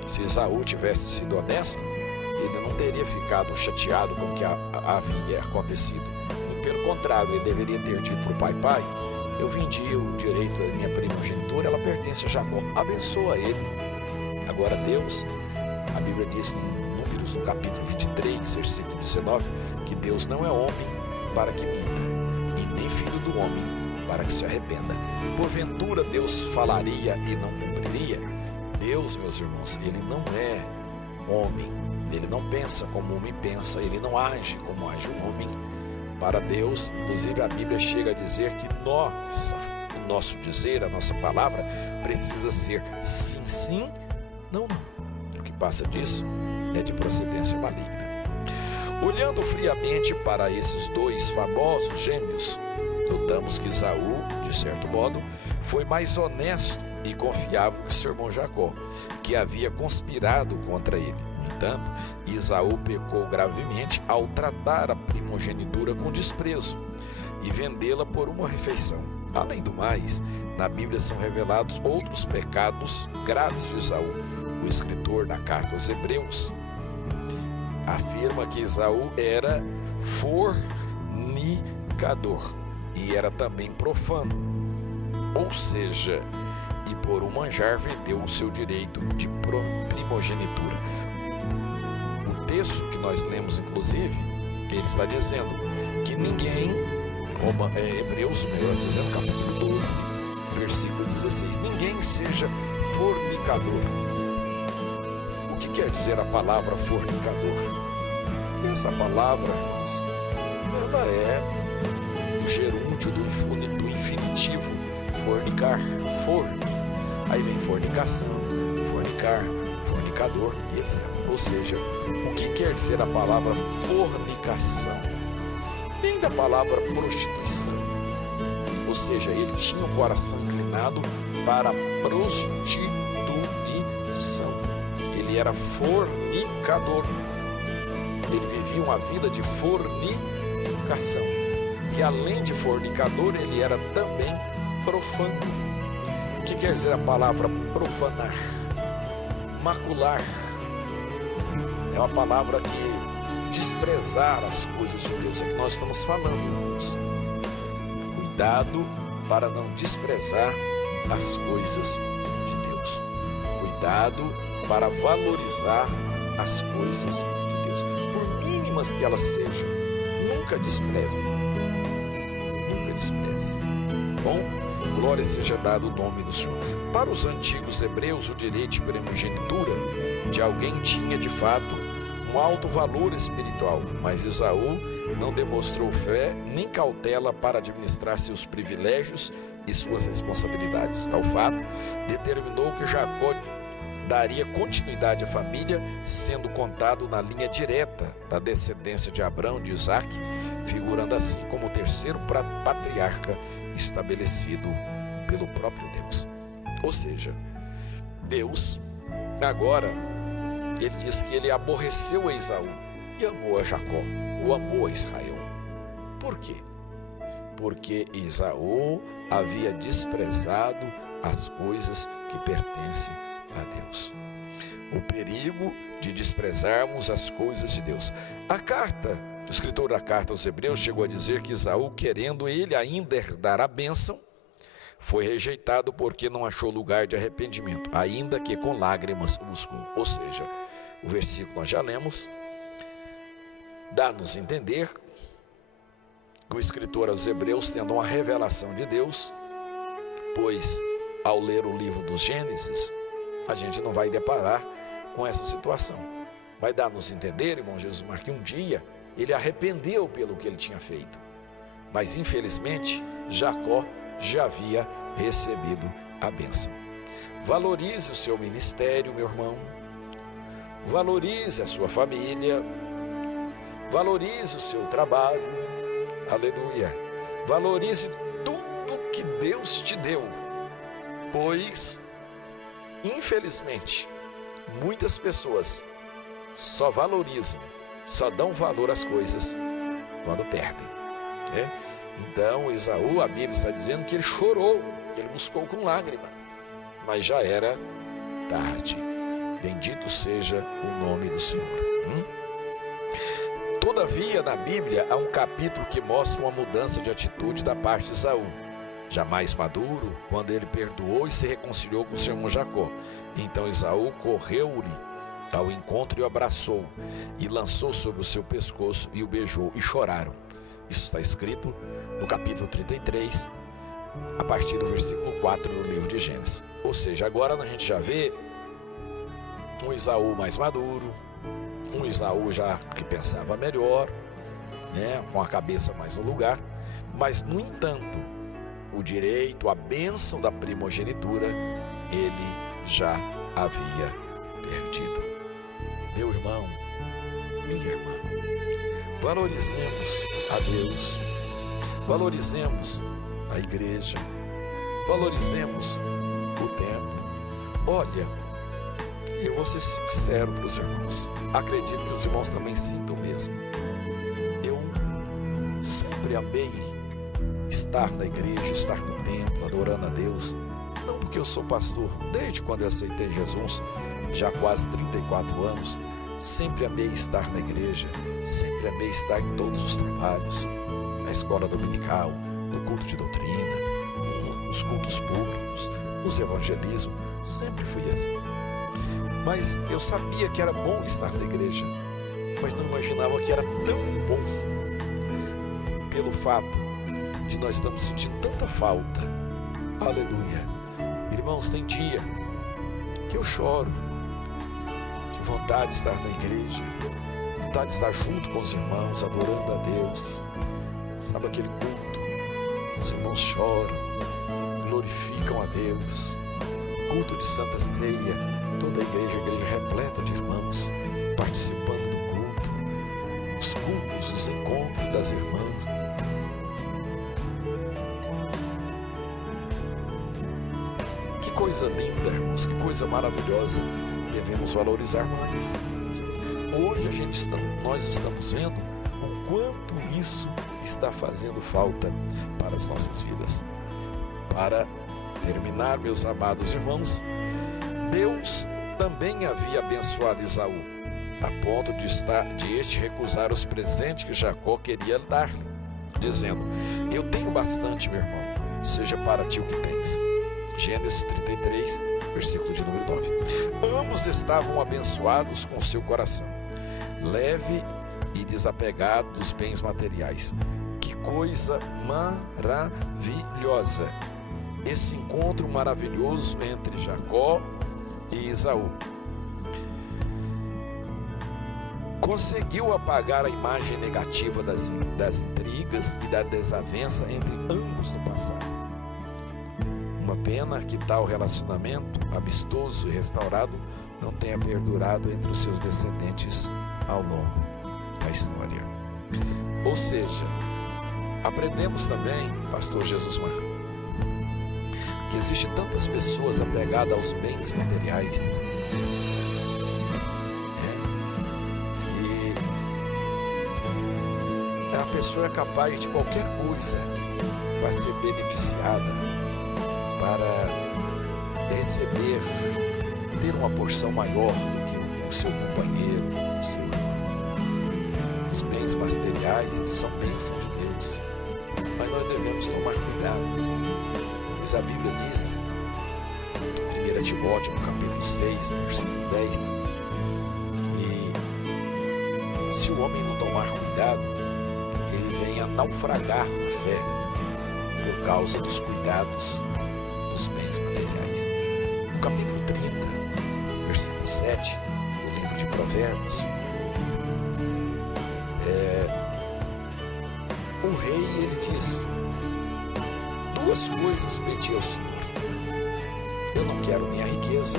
Se Esaú tivesse sido honesto, ele não teria ficado chateado com o que havia acontecido. Pelo contrário, ele deveria ter dito para o pai: eu vendi o direito da minha primogenitura, ela pertence a Jacó, abençoa ele. Agora Deus, a Bíblia diz em Números, no capítulo 23, versículo 19, que Deus não é homem para que minta, e nem filho do homem para que se arrependa. Porventura Deus falaria e não cumpriria? Deus, meus irmãos, ele não é homem, ele não pensa como o homem pensa, ele não age como age o homem. Para Deus, inclusive a Bíblia chega a dizer que o nosso dizer, a nossa palavra, precisa ser sim, sim, não, não. O que passa disso é de procedência maligna. Olhando friamente para esses 2 famosos gêmeos, notamos que Esaú, de certo modo, foi mais honesto e confiável que seu irmão Jacó, que havia conspirado contra ele. No entanto, Esaú pecou gravemente ao tratar a primogenitura com desprezo e vendê-la por uma refeição. Além do mais, na Bíblia são revelados outros pecados graves de Esaú. O escritor da carta aos Hebreus afirma que Esaú era fornicador e era também profano, ou seja, e por um manjar vendeu o seu direito de primogenitura. O texto que nós lemos, inclusive, ele está dizendo que ninguém, Hebreus, melhor dizendo, capítulo 12, versículo 16, ninguém seja fornicador. O que quer dizer a palavra fornicador? Essa palavra, ela é o gerúndio do infinitivo, fornicar, forne. Aí vem fornicação, fornicar, fornicador e etc. Ou seja, o que quer dizer a palavra fornicação? Vem da palavra prostituição. Ou seja, ele tinha o coração inclinado para a prostituição. Ele era fornicador. Ele vivia uma vida de fornicação. E além de fornicador, ele era também profano. O que quer dizer a palavra profanar? Macular. É uma palavra que desprezar as coisas de Deus. É que nós estamos falando, irmãos. Cuidado para não desprezar as coisas de Deus. Cuidado para valorizar as coisas de Deus. Por mínimas que elas sejam, nunca despreze. Nunca despreze. Bom, glória seja dado o nome do Senhor. Para os antigos hebreus, o direito de primogenitura de alguém tinha, de fato, um alto valor espiritual, mas Esaú não demonstrou fé nem cautela para administrar seus privilégios e suas responsabilidades. Tal fato determinou que Jacó daria continuidade à família, sendo contado na linha direta da descendência de Abraão, de Isaac, figurando assim como o terceiro patriarca estabelecido pelo próprio Deus. Ou seja, Deus, agora, ele diz que ele aborreceu a Esaú e amou a Jacó, ou amou a Israel. Por quê? Porque Esaú havia desprezado as coisas que pertencem a Deus. O perigo de desprezarmos as coisas de Deus. O escritor da carta aos Hebreus chegou a dizer que Esaú, querendo ele ainda herdar a bênção, foi rejeitado porque não achou lugar de arrependimento, ainda que com lágrimas buscou. Ou seja, o versículo nós já lemos, dá-nos a entender que o escritor aos Hebreus, tendo uma revelação de Deus, pois ao ler o livro dos Gênesis, a gente não vai deparar com essa situação. Vai dar-nos a entender, irmão Jesus Marques, que um dia ele arrependeu pelo que ele tinha feito. Mas infelizmente, Jacó já havia recebido a bênção. Valorize o seu ministério, meu irmão. Valorize a sua família. Valorize o seu trabalho. Aleluia. Valorize tudo que Deus te deu. Pois, infelizmente, muitas pessoas só valorizam, só dão valor às coisas quando perdem, né? Então, Esaú, a Bíblia está dizendo que ele chorou, ele buscou com lágrima, mas já era tarde. Bendito seja o nome do Senhor. Todavia, na Bíblia, há um capítulo que mostra uma mudança de atitude da parte de Esaú, já mais maduro, quando ele perdoou e se reconciliou com seu irmão Jacó. Então Esaú correu-lhe ao encontro e o abraçou, e lançou sobre o seu pescoço e o beijou, e choraram. Isso está escrito no capítulo 33, a partir do versículo 4 do livro de Gênesis. Ou seja, agora a gente já vê um Esaú mais maduro, um Esaú já que pensava melhor, né, com a cabeça mais no lugar, mas no entanto, o direito, a bênção da primogenitura, ele já havia perdido. Meu irmão, minha irmã, valorizemos a Deus, valorizemos a igreja, valorizemos o templo. Olha, eu vou ser sincero para os irmãos, acredito que os irmãos também sintam mesmo. Eu sempre amei estar na igreja, estar no templo, adorando a Deus, não porque eu sou pastor, desde quando eu aceitei Jesus, já há quase 34 anos, sempre amei estar na igreja, sempre amei estar em todos os trabalhos, na escola dominical, no culto de doutrina, nos cultos públicos, nos evangelismos, sempre fui assim. Mas eu sabia que era bom estar na igreja, mas não imaginava que era tão bom, pelo fato de nós estamos sentindo tanta falta. Aleluia. Irmãos, tem dia que eu choro de vontade de estar na igreja, vontade de estar junto com os irmãos, adorando a Deus. Sabe aquele culto que os irmãos choram, glorificam a Deus, culto de Santa Ceia, toda a igreja repleta de irmãos participando do culto, os cultos, os encontros das irmãs. Que coisa linda, irmãos, que coisa maravilhosa. Devemos valorizar mais. Hoje nós estamos vendo o quanto isso está fazendo falta para as nossas vidas. Para terminar, meus amados irmãos, Deus também havia abençoado Esaú, a ponto de este recusar os presentes que Jacó queria dar-lhe, dizendo: eu tenho bastante, meu irmão, seja para ti o que tens. Gênesis 33, versículo de número 9. Ambos estavam abençoados com seu coração, leve e desapegado dos bens materiais. Que coisa maravilhosa! Esse encontro maravilhoso entre Jacó e Esaú. conseguiu apagar a imagem negativa das intrigas e da desavença entre ambos no passado. Uma pena que tal relacionamento amistoso e restaurado não tenha perdurado entre os seus descendentes ao longo da história. Ou seja, aprendemos também, pastor Jesus Marcos, que existem tantas pessoas apegadas aos bens materiais, que a pessoa é capaz de qualquer coisa para ser beneficiada, para receber, ter uma porção maior do que o seu companheiro, o seu irmão. Os bens materiais, eles são bênção de Deus, mas nós devemos tomar cuidado, pois a Bíblia diz, 1 Timóteo, no capítulo 6, versículo 10, que se o homem não tomar cuidado, ele vem a naufragar na fé por causa dos cuidados dos bens materiais. No capítulo 30, versículo 7, do livro de Provérbios, o rei, ele diz: duas coisas pedi ao Senhor. Eu não quero nem a riqueza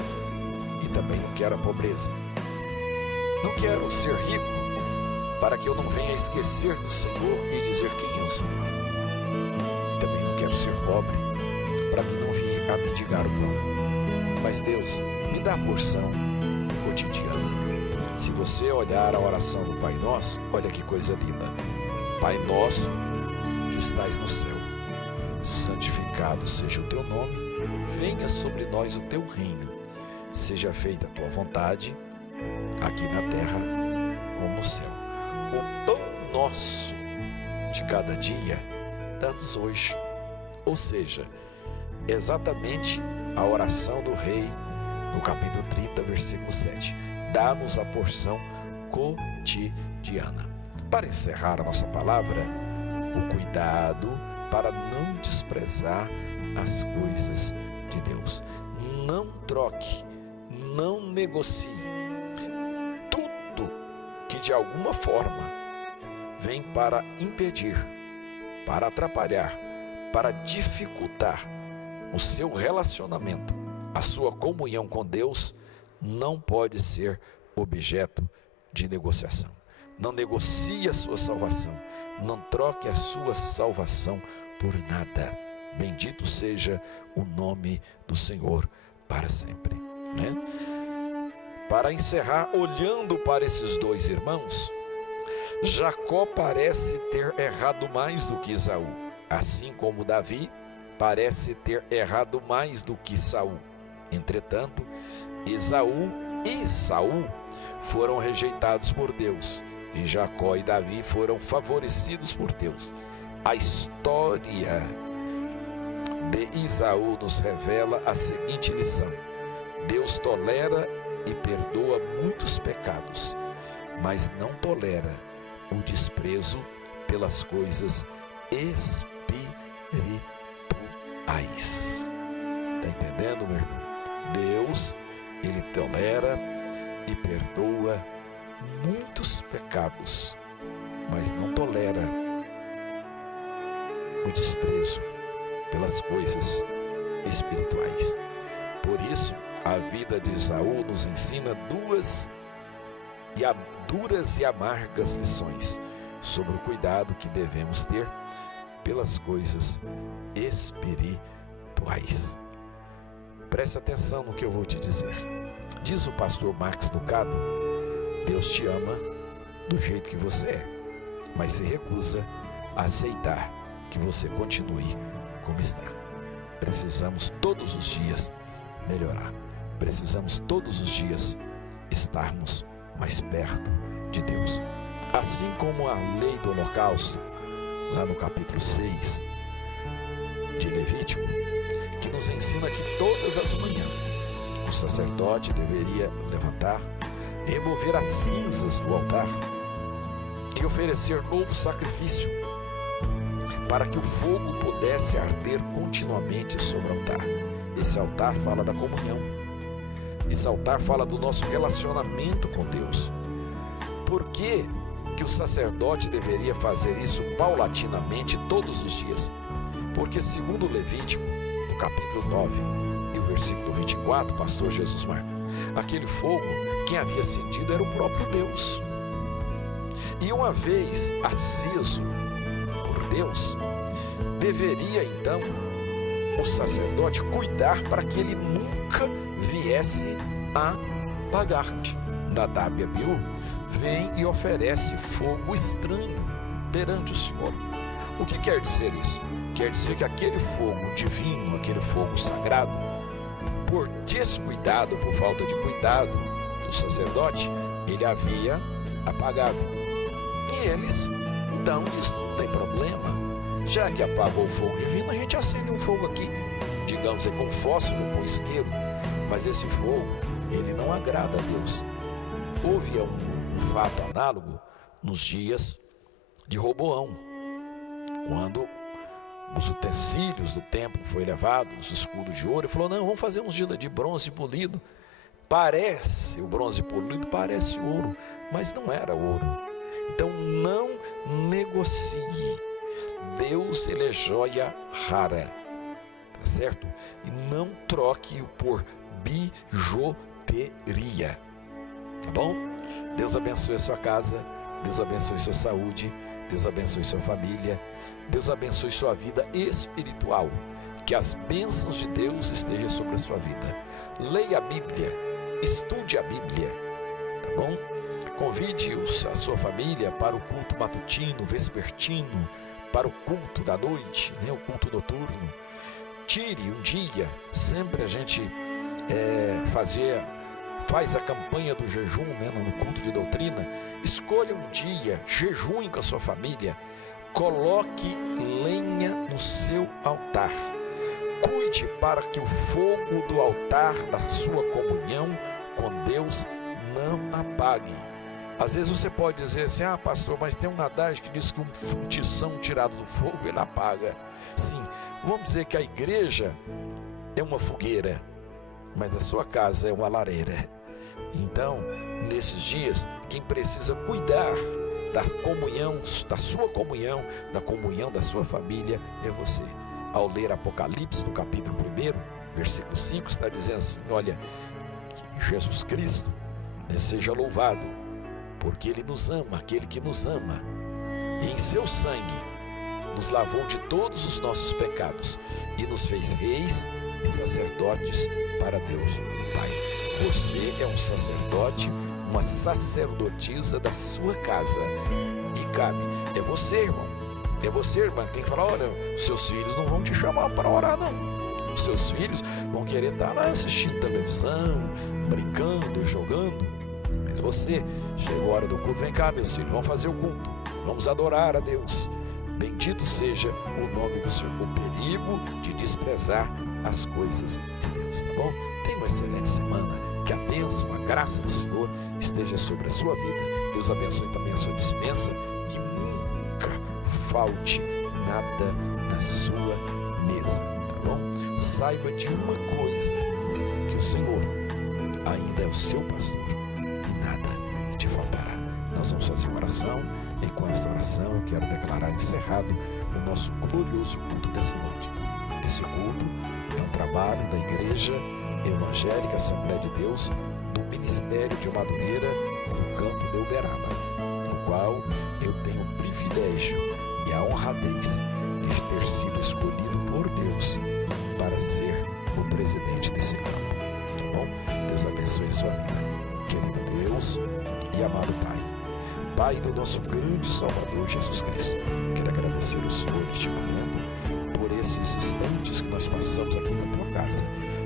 e também não quero a pobreza. Não quero ser rico para que eu não venha esquecer do Senhor e dizer quem é o Senhor. Também não quero ser pobre para mim não vir a mendigar o pão. Mas Deus, me dá a porção cotidiana. Se você olhar a oração do Pai Nosso, olha que coisa linda. Pai nosso que estais no céu, santificado seja o teu nome, venha sobre nós o teu reino, seja feita a tua vontade, aqui na terra como no céu. O pão nosso de cada dia, dá-nos hoje. Ou seja, exatamente a oração do rei, no capítulo 30, versículo 7. Dá-nos a porção cotidiana. Para encerrar a nossa palavra, o cuidado para não desprezar as coisas de Deus. Não troque, não negocie tudo que de alguma forma vem para impedir, para atrapalhar, para dificultar o seu relacionamento, a sua comunhão com Deus, não pode ser objeto de negociação. Não negocie a sua salvação, não troque a sua salvação por nada. Bendito seja o nome do Senhor para sempre, né? Para encerrar, olhando para esses dois irmãos, Jacó parece ter errado mais do que Esaú, assim como Davi parece ter errado mais do que Saul. Entretanto, Esaú e Saul foram rejeitados por Deus, e Jacó e Davi foram favorecidos por Deus. A história de Esaú nos revela a seguinte lição: Deus tolera e perdoa muitos pecados, mas não tolera o desprezo pelas coisas espirituais. Está entendendo, meu irmão? Deus, ele tolera e perdoa muitos pecados, mas não tolera o desprezo pelas coisas espirituais. Por isso, a vida de Esaú nos ensina duras e amargas lições sobre o cuidado que devemos ter pelas coisas espirituais. Preste atenção no que eu vou te dizer. Diz o pastor Max Lucado: Deus te ama do jeito que você é, mas se recusa a aceitar que você continue como está. Precisamos todos os dias melhorar. Precisamos todos os dias estarmos mais perto de Deus. Assim como a lei do holocausto, lá no capítulo 6 de Levítico, que nos ensina que todas as manhãs o sacerdote deveria levantar, remover as cinzas do altar e oferecer novo sacrifício, para que o fogo pudesse arder continuamente sobre o altar. Esse altar fala da comunhão. Esse altar fala do nosso relacionamento com Deus. Por que o sacerdote deveria fazer isso paulatinamente todos os dias? Porque segundo Levítico, no capítulo 9 e o versículo 24, pastor Jesus Mar, aquele fogo, quem havia acendido era o próprio Deus. E uma vez aceso por Deus, deveria então o sacerdote cuidar para que ele nunca viesse a apagar. Nadab e Abiú vem e oferece fogo estranho perante o Senhor. O que quer dizer isso? Quer dizer que aquele fogo divino, aquele fogo sagrado, por descuidado, por falta de cuidado do sacerdote, ele havia apagado. E eles, então, isso não tem problema. Já que apagou o fogo divino, a gente acende um fogo aqui, digamos, com fósforo, com isqueiro. Mas esse fogo, ele não agrada a Deus. Houve um fato análogo nos dias de Roboão, quando os utensílios do templo foi levado, os escudos de ouro, e falou: não, vamos fazer uns de bronze polido. O bronze polido parece ouro, mas não era ouro. Então não negocie. Deus, ele é joia rara, tá certo? E não troque-o por bijuteria, tá bom? Deus abençoe a sua casa, Deus abençoe sua saúde, Deus abençoe sua família, Deus abençoe sua vida espiritual. Que as bênçãos de Deus estejam sobre a sua vida. Leia a Bíblia, estude a Bíblia, tá bom? Convide a sua família para o culto matutino, vespertino, para o culto da noite, o culto noturno. Tire um dia, sempre a gente faz a campanha do jejum, no culto de doutrina. Escolha um dia, jejum com a sua família, coloque lenha no seu altar. Cuide para que o fogo do altar da sua comunhão com Deus não apague. Às vezes você pode dizer assim: ah, pastor, mas tem um adágio que diz que um tição tirado do fogo, ele apaga. Sim, vamos dizer que a igreja é uma fogueira, mas a sua casa é uma lareira. Então, nesses dias, quem precisa cuidar da comunhão, da sua comunhão, da comunhão da sua família, é você. Ao ler Apocalipse, no capítulo 1, versículo 5, está dizendo assim: olha, que Jesus Cristo seja louvado, porque Ele nos ama, aquele que nos ama, e em seu sangue nos lavou de todos os nossos pecados e nos fez reis e sacerdotes para Deus Pai. Você é um sacerdote, uma sacerdotisa da sua casa, e cabe, é você, irmão, tem que falar: olha, seus filhos não vão te chamar para orar, não. Os seus filhos vão querer estar lá assistindo televisão, brincando, jogando. Mas você, chegou a hora do culto, vem cá, meus filhos, vamos fazer o culto, vamos adorar a Deus. Bendito seja o nome do Senhor. O perigo de desprezar as coisas de Deus, tá bom? Tenha uma excelente semana, que a bênção, a graça do Senhor esteja sobre a sua vida. Deus abençoe também a sua despensa, que nunca falte nada na sua mesa, tá bom? Saiba de uma coisa, que o Senhor ainda é o seu pastor e nada te faltará. Nós vamos fazer uma oração, e com esta oração eu quero declarar encerrado o nosso glorioso culto dessa noite. Esse culto é um trabalho da Igreja Evangélica Assembleia de Deus, do Ministério de Madureira, no campo de Uberaba, no qual eu tenho o privilégio e a honradez de ter sido escolhido por Deus para ser o presidente desse campo, tá bom? Deus abençoe a sua vida, querido Deus e amado Pai do nosso grande Salvador Jesus Cristo. Quero agradecer ao Senhor neste momento por esses instantes que nós passamos aqui na tua casa,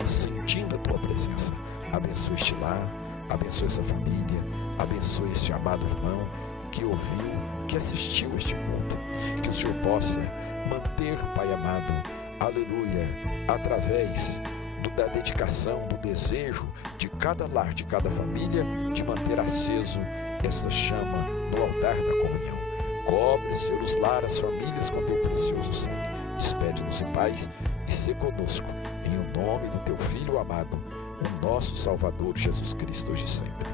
sentindo a tua presença. Abençoe este lar, abençoe essa família, abençoe este amado irmão que ouviu, que assistiu este culto, que o Senhor possa manter, Pai amado, aleluia, através da dedicação, do desejo de cada lar, de cada família, de manter aceso esta chama no altar da comunhão. Cobre, Senhor, os lar, as famílias com teu precioso sangue. Despede-nos em paz e sê conosco, em o nome do teu Filho amado, o nosso Salvador Jesus Cristo, hoje e sempre.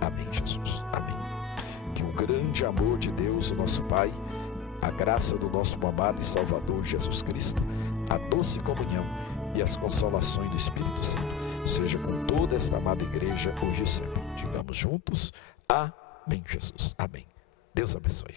Amém, Jesus. Amém. Que o grande amor de Deus, o nosso Pai, a graça do nosso amado e Salvador Jesus Cristo, a doce comunhão e as consolações do Espírito Santo seja com toda esta amada igreja hoje e sempre. Digamos juntos, amém, Jesus. Amém. Deus abençoe.